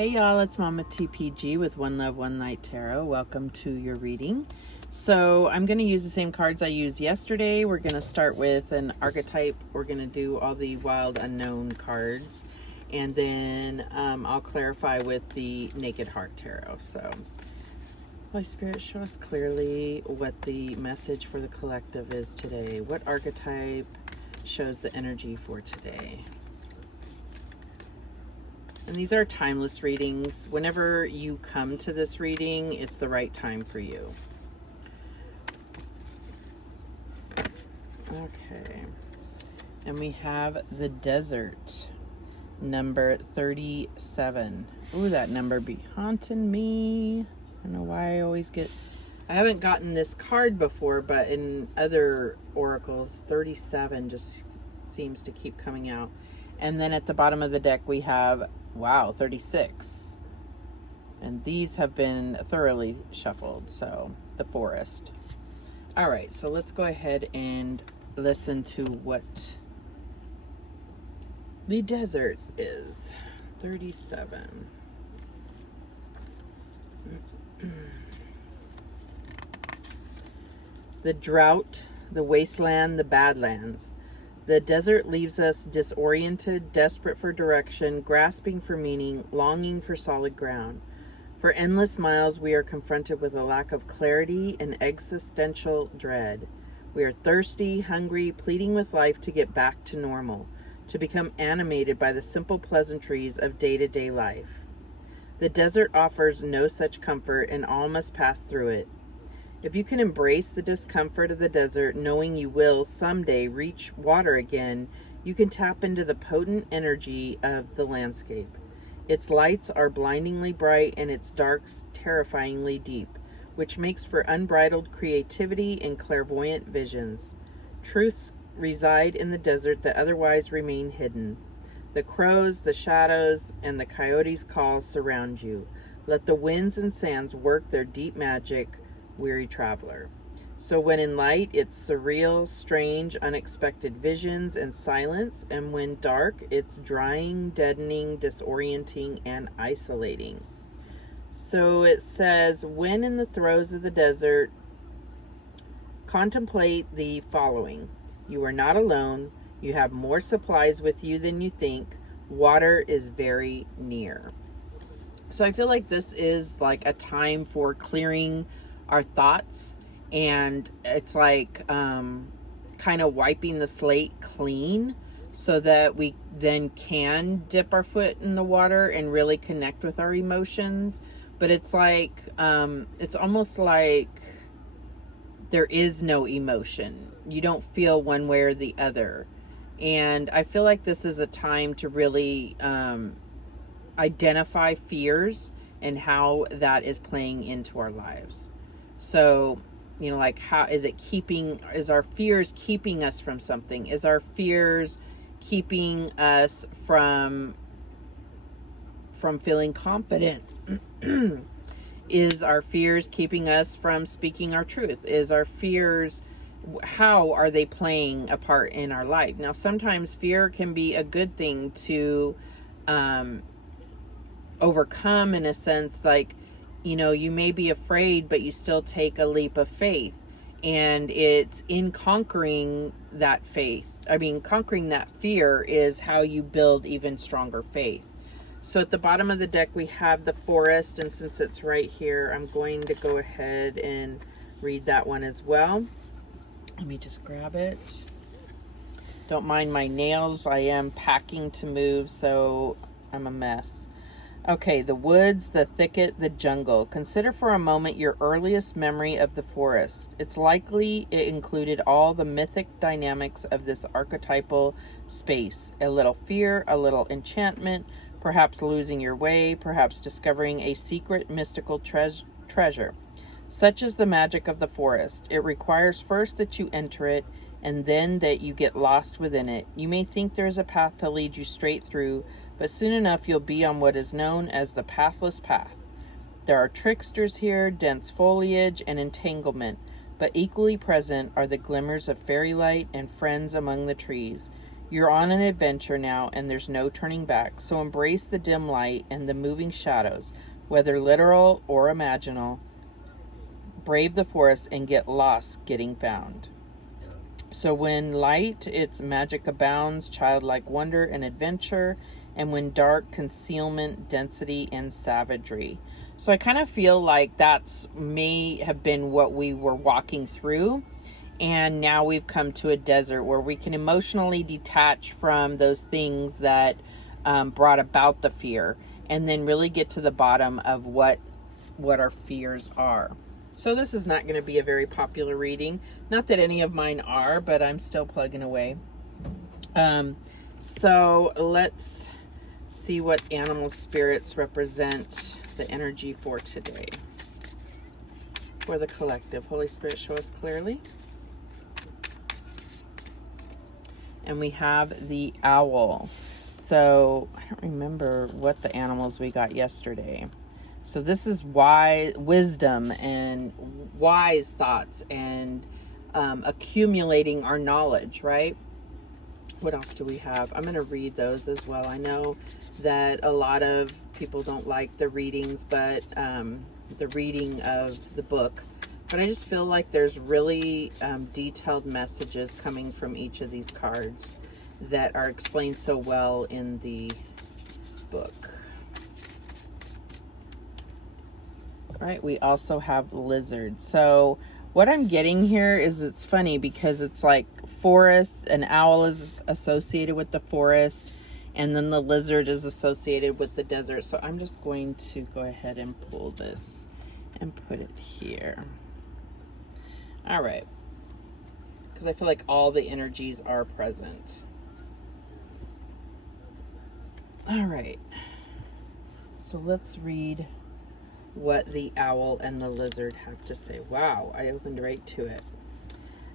Hey y'all, it's Mama TPG with One Love, One Light Tarot. Welcome to your reading. So I'm going to use the same cards I used yesterday. We're going to start with an archetype. We're going to do all the wild unknown cards. And then I'll clarify with the Naked Heart Tarot. So Holy Spirit, show us clearly what the message for the collective is today. What archetype shows the energy for today? And these are timeless readings. Whenever you come to this reading, it's the right time for you. Okay. And we have the Desert, number 37. Ooh, that number be haunting me. I don't know why I always get... I haven't gotten this card before, but in other oracles, 37 just seems to keep coming out. And then at the bottom of the deck, we have... wow, 36. And these have been thoroughly shuffled, so the Forest. All right, so let's go ahead and listen to what the Desert is. 37. The drought, the wasteland, the badlands. The desert leaves us disoriented, desperate for direction, grasping for meaning, longing for solid ground. For endless miles, we are confronted with a lack of clarity and existential dread. We are thirsty, hungry, pleading with life to get back to normal, to become animated by the simple pleasantries of day-to-day life. The desert offers no such comfort, and all must pass through it. If you can embrace the discomfort of the desert, knowing you will someday reach water again, you can tap into the potent energy of the landscape. Its lights are blindingly bright and its darks terrifyingly deep, which makes for unbridled creativity and clairvoyant visions. Truths reside in the desert that otherwise remain hidden. The crows, the shadows, and the coyotes' calls surround you. Let the winds and sands work their deep magic, weary traveler. So when in light, it's surreal, strange, unexpected visions and silence, and when dark, it's drying, deadening, disorienting, and isolating. So it says, when in the throes of the desert, contemplate the following. You are not alone. You have more supplies with you than you think. Water is very near. So I feel like this is like a time for clearing our thoughts, and it's like kind of wiping the slate clean so that we then can dip our foot in the water and really connect with our emotions. But it's like it's almost like there is no emotion. You don't feel one way or the other. And I feel like this is a time to really identify fears and how that is playing into our lives. So, you know, like, how is our fears keeping us from something? Is our fears keeping us from feeling confident? Is our fears keeping us from speaking our truth? Is our fears, how are they playing a part in our life? Now, sometimes fear can be a good thing to overcome, in a sense, like, you know, you may be afraid, but you still take a leap of faith. And it's in conquering that conquering that fear is how you build even stronger faith. So at the bottom of the deck, we have the Forest. And since it's right here, I'm going to go ahead and read that one as well. Let me just grab it. Don't mind my nails. I am packing to move, so I'm a mess. Okay, the woods, the thicket, the jungle. Consider for a moment your earliest memory of the forest. It's likely it included all the mythic dynamics of this archetypal space. A little fear, a little enchantment, perhaps losing your way, perhaps discovering a secret mystical treasure. Such is the magic of the forest. It requires first that you enter it, and then that you get lost within it. You may think there is a path to lead you straight through, but soon enough you'll be on what is known as the Pathless Path. There are tricksters here, dense foliage, and entanglement, but equally present are the glimmers of fairy light and friends among the trees. You're on an adventure now, and there's no turning back. So embrace the dim light and the moving shadows, whether literal or imaginal. Brave the forest and get lost getting found. So when light, its magic abounds, childlike wonder and adventure, and when dark, concealment, density, and savagery. So I kind of feel like that's may have been what we were walking through. And now we've come to a desert where we can emotionally detach from those things that brought about the fear, and then really get to the bottom of what our fears are. So this is not going to be a very popular reading. Not that any of mine are, but I'm still plugging away. So let's see what animal spirits represent the energy for today. For the collective. Holy Spirit, show us clearly. And we have the owl. So I don't remember what the animals we got yesterday. So this is wisdom and wise thoughts and accumulating our knowledge, right? What else do we have? I'm going to read those as well. I know that a lot of people don't like the readings, but the reading of the book. But I just feel like there's really detailed messages coming from each of these cards that are explained so well in the book. All right, we also have lizard. So what I'm getting here is, it's funny because it's like forest, an owl is associated with the forest, and then the lizard is associated with the desert. So I'm just going to go ahead and pull this and put it here. All right, because I feel like all the energies are present. All right, so let's read what the owl and the lizard have to say. Wow, I opened right to it.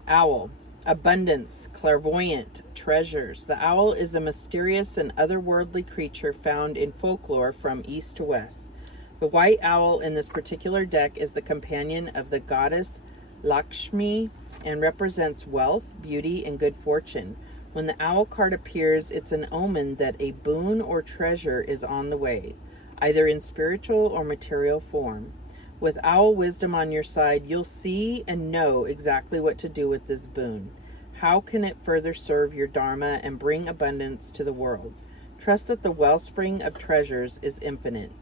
Owl, abundance, clairvoyant, treasures. The owl is a mysterious and otherworldly creature found in folklore from east to west. The white owl in this particular deck is the companion of the goddess Lakshmi and represents wealth, beauty, and good fortune. When the owl card appears, it's an omen that a boon or treasure is on the way, either in spiritual or material form. With owl wisdom on your side, you'll see and know exactly what to do with this boon. How can it further serve your dharma and bring abundance to the world? Trust that the wellspring of treasures is infinite.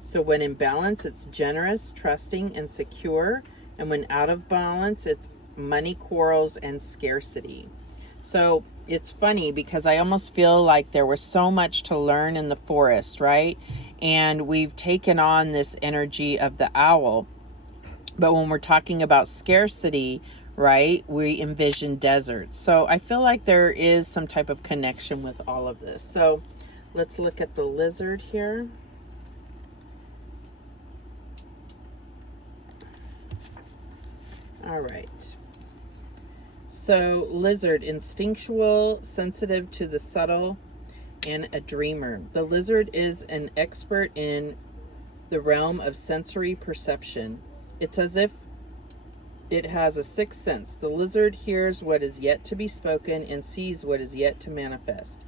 So when in balance, it's generous, trusting, and secure. And when out of balance, it's money quarrels and scarcity. So it's funny because I almost feel like there was so much to learn in the forest, right? And we've taken on this energy of the owl. But when we're talking about scarcity, right, we envision deserts. So I feel like there is some type of connection with all of this. So let's look at the lizard here. All right. So lizard, instinctual, sensitive to the subtle, and a dreamer. The lizard is an expert in the realm of sensory perception. It's as if it has a sixth sense. The lizard hears what is yet to be spoken and sees what is yet to manifest.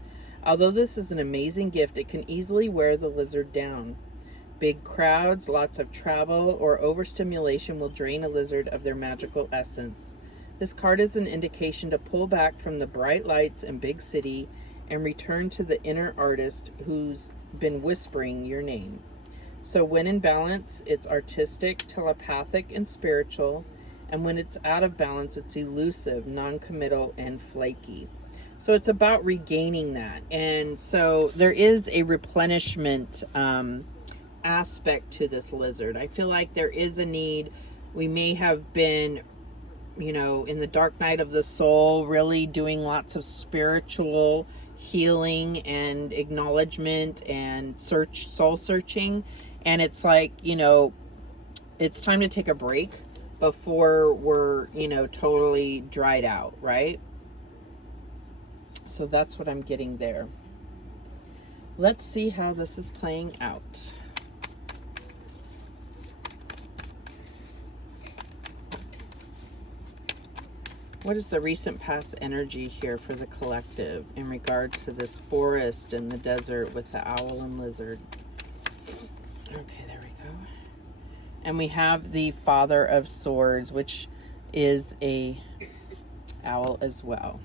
Although this is an amazing gift, it can easily wear the lizard down. Big crowds, lots of travel, or overstimulation will drain a lizard of their magical essence. This card is an indication to pull back from the bright lights and big city and return to the inner artist who's been whispering your name. So when in balance, it's artistic, telepathic, and spiritual. And when it's out of balance, it's elusive, non-committal, and flaky. So it's about regaining that. And so there is a replenishment aspect to this lizard. I feel like there is a need. We may have been, in the dark night of the soul, really doing lots of spiritual healing and acknowledgement and soul searching. And it's like, it's time to take a break before we're, totally dried out, right? So that's what I'm getting there. Let's see how this is playing out. What is the recent past energy here for the collective in regards to this forest and the desert with the owl and lizard? Okay, there we go. And we have the Father of Swords, which is a owl as well.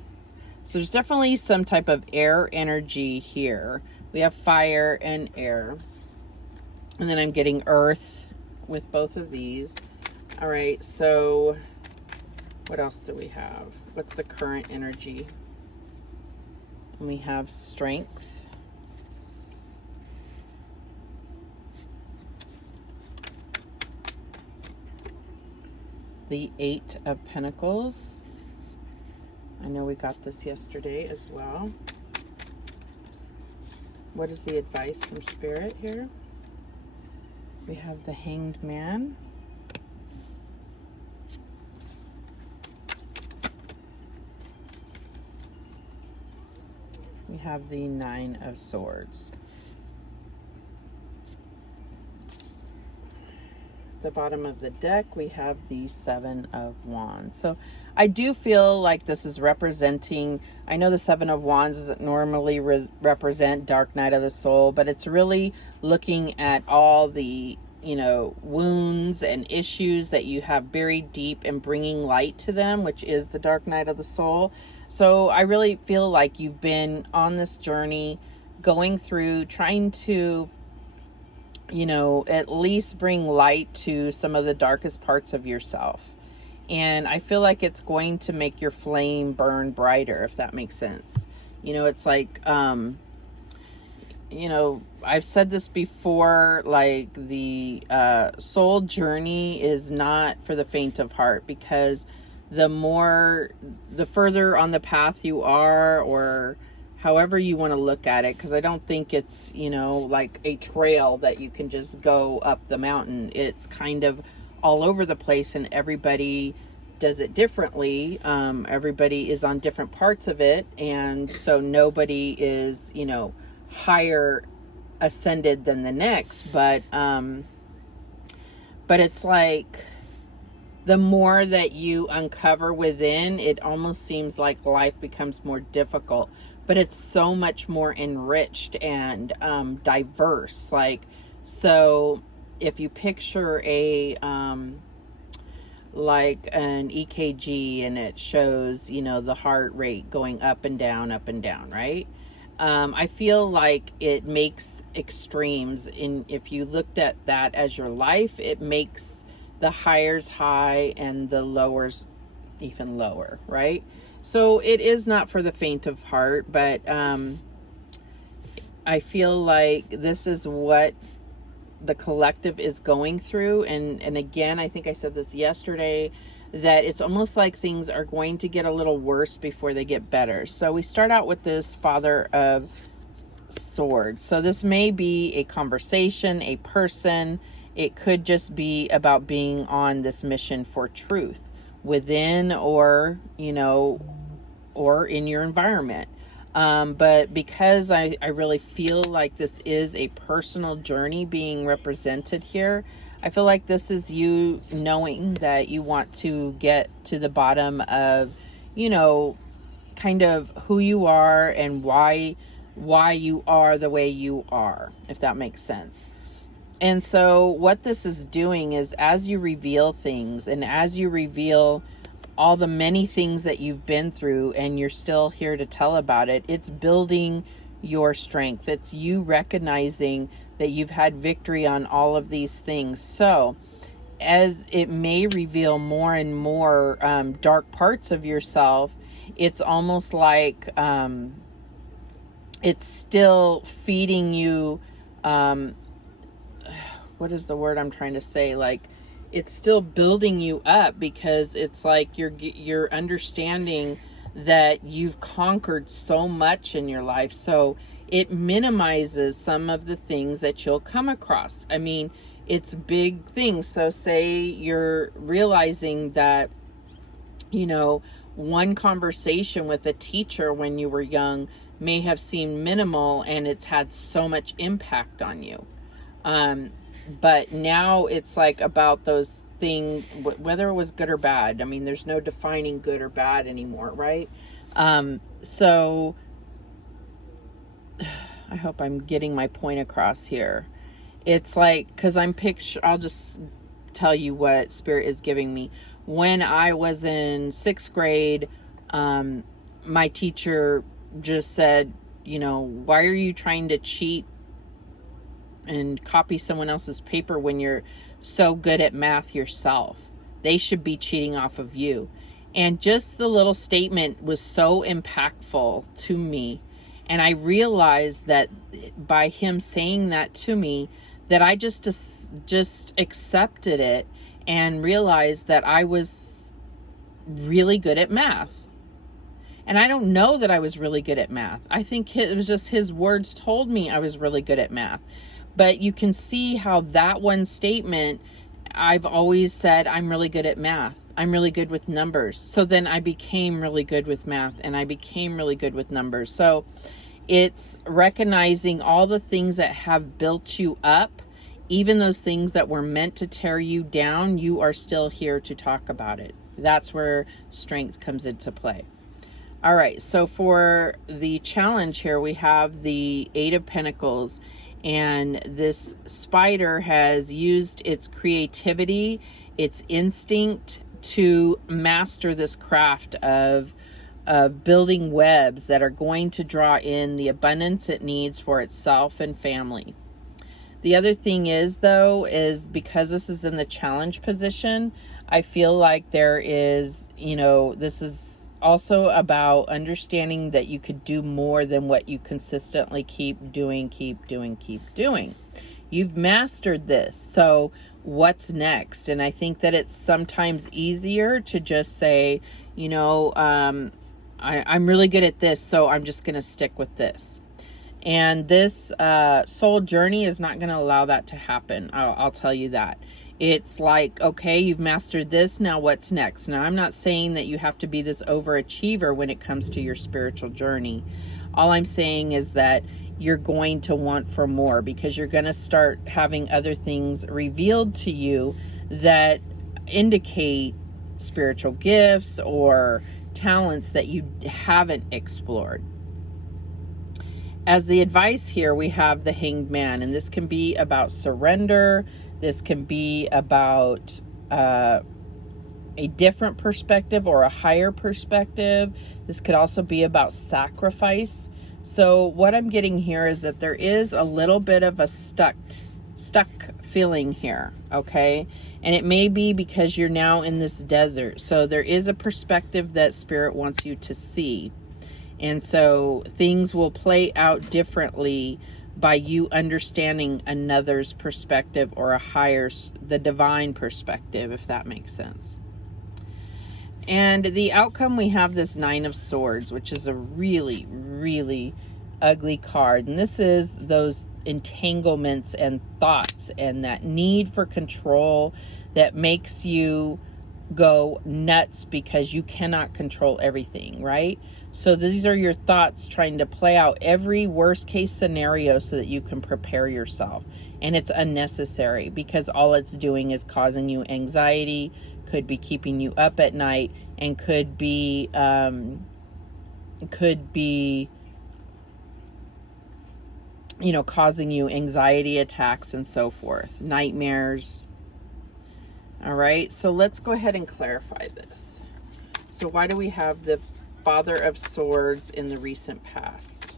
So there's definitely some type of air energy here. We have fire and air. And then I'm getting earth with both of these. All right, so what else do we have? What's the current energy? And we have strength. The Eight of Pentacles. I know we got this yesterday as well. What is the advice from Spirit here? We have the Hanged Man. We have the Nine of Swords. The bottom of the deck, we have the Seven of Wands. So I do feel like this is representing, I know the Seven of Wands doesn't normally represent dark night of the soul, but it's really looking at all the, you know, wounds and issues that you have buried deep and bringing light to them, which is the dark night of the soul. So I really feel like you've been on this journey, going through, trying to, you know, at least bring light to some of the darkest parts of yourself. And I feel like it's going to make your flame burn brighter, if that makes sense. You know, it's like, you know, I've said this before, like the soul journey is not for the faint of heart, because the further on the path you are, or however you want to look at it, because I don't think it's, you know, like a trail that you can just go up the mountain. It's kind of all over the place, and everybody does it differently. Everybody is on different parts of it, and so nobody is, you know, higher ascended than the next. But it's like the more that you uncover within, it almost seems like life becomes more difficult. But it's so much more enriched and diverse. Like, so if you picture a like an EKG, and it shows, you know, the heart rate going up and down, right? I feel like it makes extremes. If you looked at that as your life, it makes the highs high and the lowers even lower, right? So it is not for the faint of heart, but I feel like this is what the collective is going through. And again, I think I said this yesterday, that it's almost like things are going to get a little worse before they get better. So we start out with this Father of Swords. So this may be a conversation, a person. It could just be about being on this mission for truth within, or, you know, or in your environment. But because I really feel like this is a personal journey being represented here, I feel like this is you knowing that you want to get to the bottom of, you know, kind of who you are and why you are the way you are, if that makes sense. And so what this is doing is, as you reveal things, and as you reveal all the many things that you've been through, and you're still here to tell about it, it's building your strength. It's you recognizing that you've had victory on all of these things. So as it may reveal more and more dark parts of yourself, it's almost like it's still feeding you, what is the word I'm trying to say? Like, it's still building you up, because it's like you're understanding that you've conquered so much in your life. So it minimizes some of the things that you'll come across. I mean, it's big things. So say you're realizing that, you know, one conversation with a teacher when you were young may have seemed minimal, and it's had so much impact on you. But now it's like about those things, whether it was good or bad. I mean, there's no defining good or bad anymore, right? So I hope I'm getting my point across here. It's like, because I'll just tell you what Spirit is giving me. When I was in 6th grade, my teacher just said, why are you trying to cheat and copy someone else's paper when you're so good at math yourself? They should be cheating off of you. And just the little statement was so impactful to me. And I realized that by him saying that to me, that I just accepted it and realized that I was really good at math. And I don't know that I was really good at math. I think it was just his words told me I was really good at math. But you can see how that one statement, I've always said, I'm really good at math. I'm really good with numbers. So then I became really good with math, and I became really good with numbers. So it's recognizing all the things that have built you up, even those things that were meant to tear you down, you are still here to talk about it. That's where strength comes into play. All right, so for the challenge here, we have the 8 of Pentacles, and this spider has used its creativity, its instinct to master this craft of building webs that are going to draw in the abundance it needs for itself and family. The other thing is, though, is because this is in the challenge position, I feel like there is, this is also about understanding that you could do more than what you consistently keep doing. You've mastered this. So what's next? And I think that it's sometimes easier to just say, I'm really good at this, so I'm just going to stick with this. And this soul journey is not going to allow that to happen. I'll tell you that. It's like, okay, you've mastered this. Now what's next? Now, I'm not saying that you have to be this overachiever when it comes to your spiritual journey. All I'm saying is that you're going to want for more, because you're going to start having other things revealed to you that indicate spiritual gifts or talents that you haven't explored. As the advice here, we have the Hanged Man, and this can be about surrender. This can be about a different perspective or a higher perspective. This could also be about sacrifice. So what I'm getting here is that there is a little bit of a stuck feeling here, okay? And it may be because you're now in this desert. So there is a perspective that Spirit wants you to see. And so things will play out differently by you understanding another's perspective or the divine perspective, if that makes sense. And the outcome, we have this 9 of Swords, which is a really, really ugly card. And this is those entanglements and thoughts and that need for control that makes you go nuts because you cannot control everything, right? So these are your thoughts trying to play out every worst case scenario so that you can prepare yourself. And it's unnecessary, because all it's doing is causing you anxiety, could be keeping you up at night, and could be causing you anxiety attacks and so forth, nightmares. All right, so let's go ahead and clarify this. So why do we have the Father of Swords in the recent past?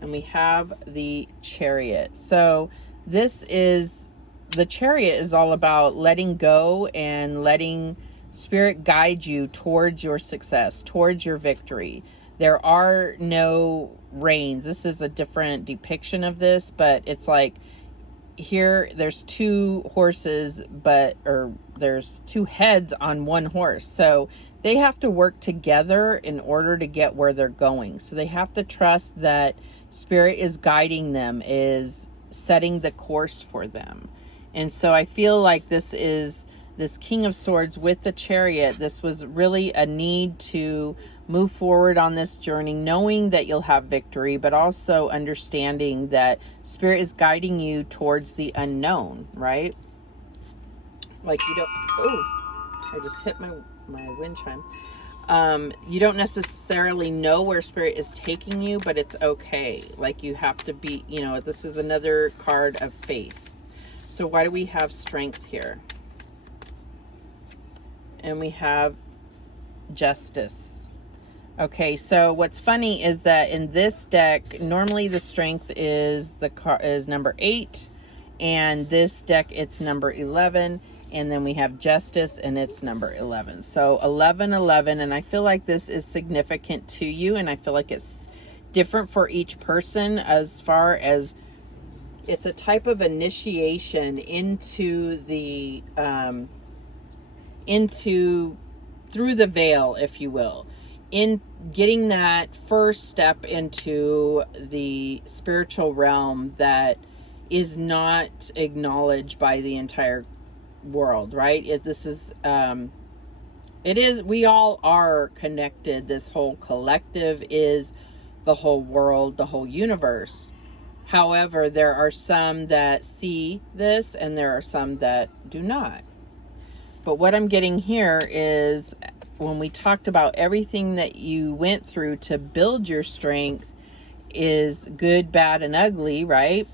And we have the Chariot. So the Chariot is all about letting go and letting Spirit guide you towards your success, towards your victory. There are no reins. This is a different depiction of this, but it's like, here there's 2 horses, there's 2 heads on one horse. So they have to work together in order to get where they're going. So they have to trust that Spirit is guiding them, is setting the course for them. And so I feel like this is this King of Swords with the Chariot. This was really a need to move forward on this journey, knowing that you'll have victory, but also understanding that Spirit is guiding you towards the unknown, right? Like you don't, oh, I just hit my wind chime. You don't necessarily know where Spirit is taking you, but it's okay. Like you have to be, you know, this is another card of faith. So why do we have Strength here? And we have Justice. Okay, so what's funny is that in this deck, normally the Strength is number 8, and this deck it's number 11, and then we have Justice and it's number 11. So 1111, and I feel like this is significant to you, and I feel like it's different for each person as far as it's a type of initiation into the through the veil, if you will, in getting that first step into the spiritual realm that is not acknowledged by the entire world, right? We all are connected. This whole collective is the whole world, the whole universe. However, there are some that see this and there are some that do not. But what I'm getting here is when we talked about everything that you went through to build your strength is good, bad, and ugly, right?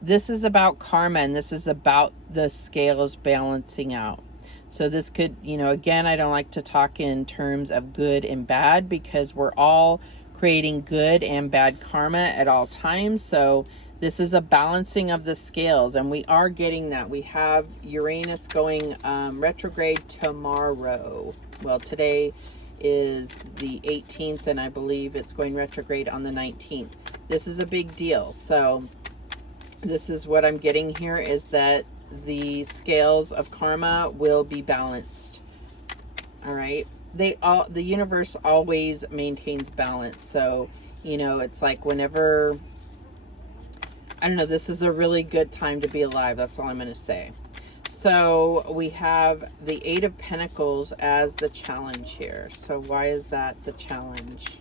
This is about karma, and this is about the scales balancing out. So this could, you know, again, I don't like to talk in terms of good and bad because we're all creating good and bad karma at all times. So this is a balancing of the scales, and we are getting that. We have Uranus going retrograde tomorrow. Well, today is the 18th, and I believe it's going retrograde on the 19th. This is a big deal. So this is what I'm getting here, is that the scales of karma will be balanced. All right. The universe always maintains balance. So, you know, it's like whenever, I don't know, this is a really good time to be alive. That's all I'm going to say. So we have the Eight of Pentacles as the challenge here. So why is that the challenge?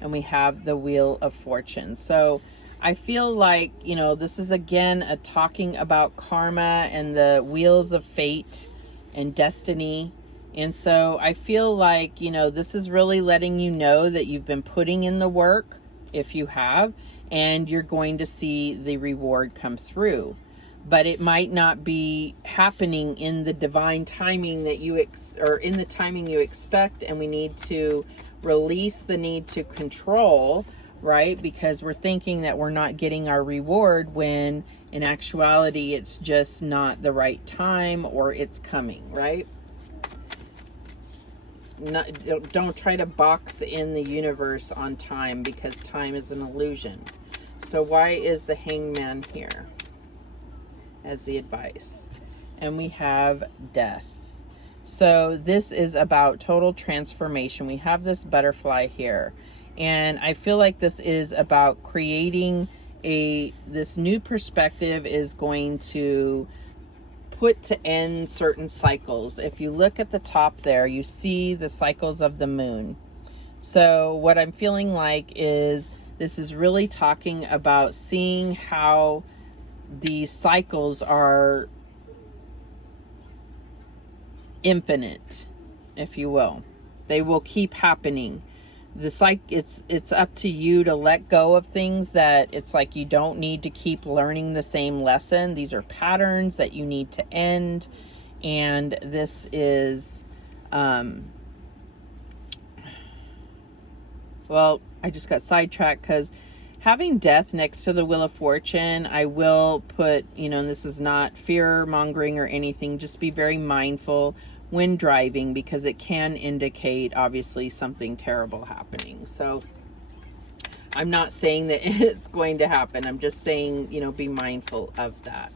And we have the Wheel of Fortune. So I feel like, you know, this is again a talking about karma and the wheels of fate and destiny. And so I feel like, you know, this is really letting you know that you've been putting in the work, if you have, and you're going to see the reward come through. But it might not be happening in the divine timing that you or in the timing you expect, and we need to release the need to control, right? Because we're thinking that we're not getting our reward when in actuality it's just not the right time, or it's coming, right? Don't try to box in the universe on time, because time is an illusion. So why is the Hangman here as the advice? And we have Death. So this is about total transformation. We have this butterfly here, and I feel like this is about creating this new perspective is going to put to end certain cycles. If you look at the top there, you see the cycles of the moon. So what I'm feeling like is this is really talking about seeing how the cycles are infinite, if you will. They will keep happening. It's up to you to let go of things that it's like you don't need to keep learning the same lesson. These are patterns that you need to end. And this is well, I just got sidetracked because having Death next to the Wheel of Fortune, I will put, you know, and this is not fear mongering or anything, just be very mindful when driving, because it can indicate obviously something terrible happening. So I'm not saying that it's going to happen. I'm just saying, you know, be mindful of that.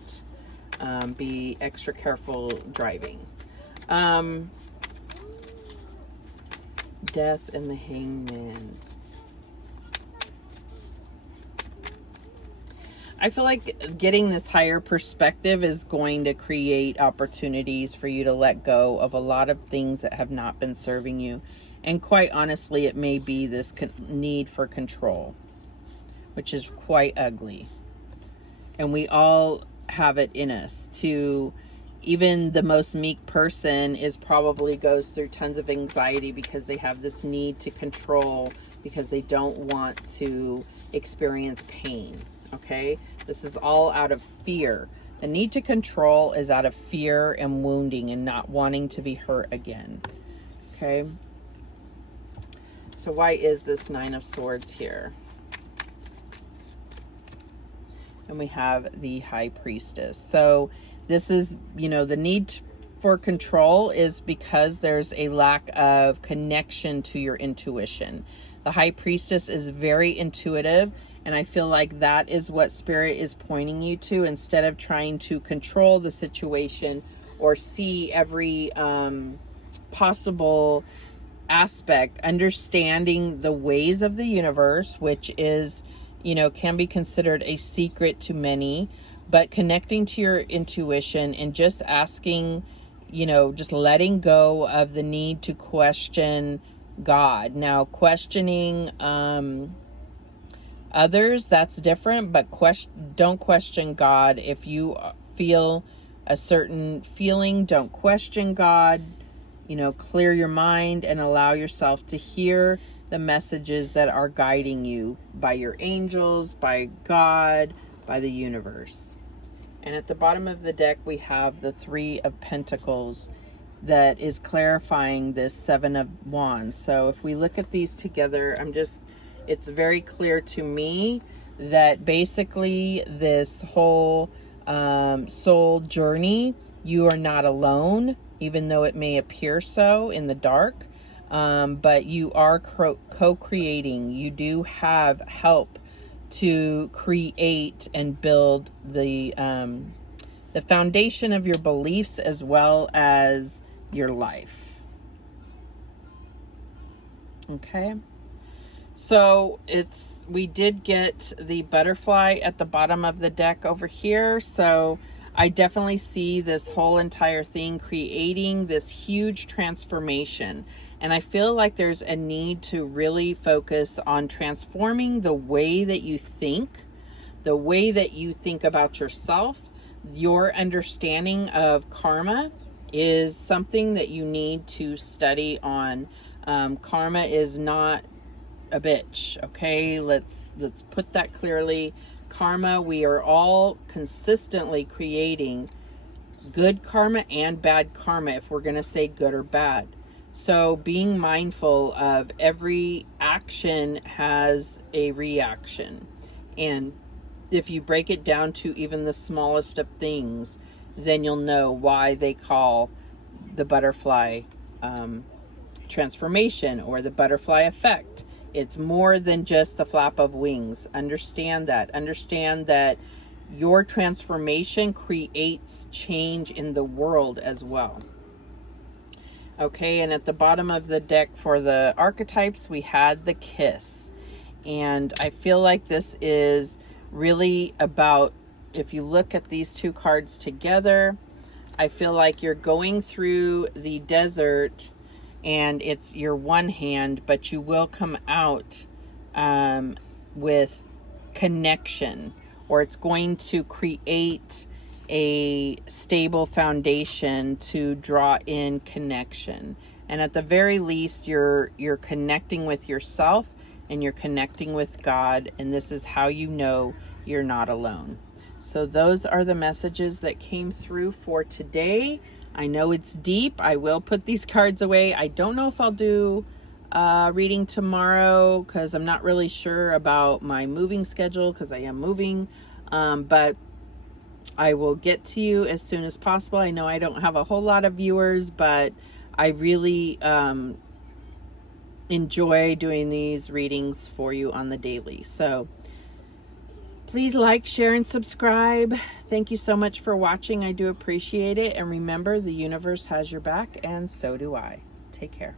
Be extra careful driving. Death and the Hangman. I feel like getting this higher perspective is going to create opportunities for you to let go of a lot of things that have not been serving you. And quite honestly, it may be this need for control, which is quite ugly. And we all have it in us to, even the most meek person is probably goes through tons of anxiety because they have this need to control, because they don't want to experience pain. Okay, this is all out of fear. The need to control is out of fear and wounding and not wanting to be hurt again. Okay, so why is this Nine of Swords here? And we have the High Priestess. So this is, you know, the need for control is because there's a lack of connection to your intuition. The High Priestess is very intuitive, and I feel like that is what Spirit is pointing you to. Instead of trying to control the situation or see every possible aspect, understanding the ways of the universe, which is, you know, can be considered a secret to many, but connecting to your intuition and just asking, you know, just letting go of the need to question God. Now, questioning others, that's different, but don't question God. If you feel a certain feeling, don't question God. You know, clear your mind and allow yourself to hear the messages that are guiding you by your angels, by God, by the universe. And at the bottom of the deck, we have the Three of Pentacles that is clarifying this Seven of Wands. So if we look at these together, it's very clear to me that basically this whole soul journey, you are not alone, even though it may appear so in the dark. But you are co-creating. You do have help to create and build the foundation of your beliefs as well as your life. Okay. So we did get the butterfly at the bottom of the deck over here. So I definitely see this whole entire thing creating this huge transformation. And I feel like there's a need to really focus on transforming the way that you think about yourself. Your understanding of karma is something that you need to study on. Karma is not a bitch, okay? Let's put that clearly. Karma, we are all consistently creating good karma and bad karma, if we're going to say good or bad. So being mindful of every action has a reaction. And if you break it down to even the smallest of things, then you'll know why they call the butterfly transformation or the butterfly effect. It's more than just the flap of wings. Understand that. Understand that your transformation creates change in the world as well. Okay, and at the bottom of the deck for the archetypes, we had the Kiss. And I feel like this is really about, if you look at these two cards together, I feel like you're going through the desert and it's your one hand, but you will come out with connection, or it's going to create a stable foundation to draw in connection. And at the very least, you're connecting with yourself and you're connecting with God, and this is how you know you're not alone. So those are the messages that came through for today. I know it's deep. I will put these cards away. I don't know if I'll do reading tomorrow because I'm not really sure about my moving schedule, because I am moving, but I will get to you as soon as possible. I know I don't have a whole lot of viewers, but I really enjoy doing these readings for you on the daily. So please like, share, and subscribe. Thank you so much for watching. I do appreciate it. And remember, the universe has your back, and so do I. Take care.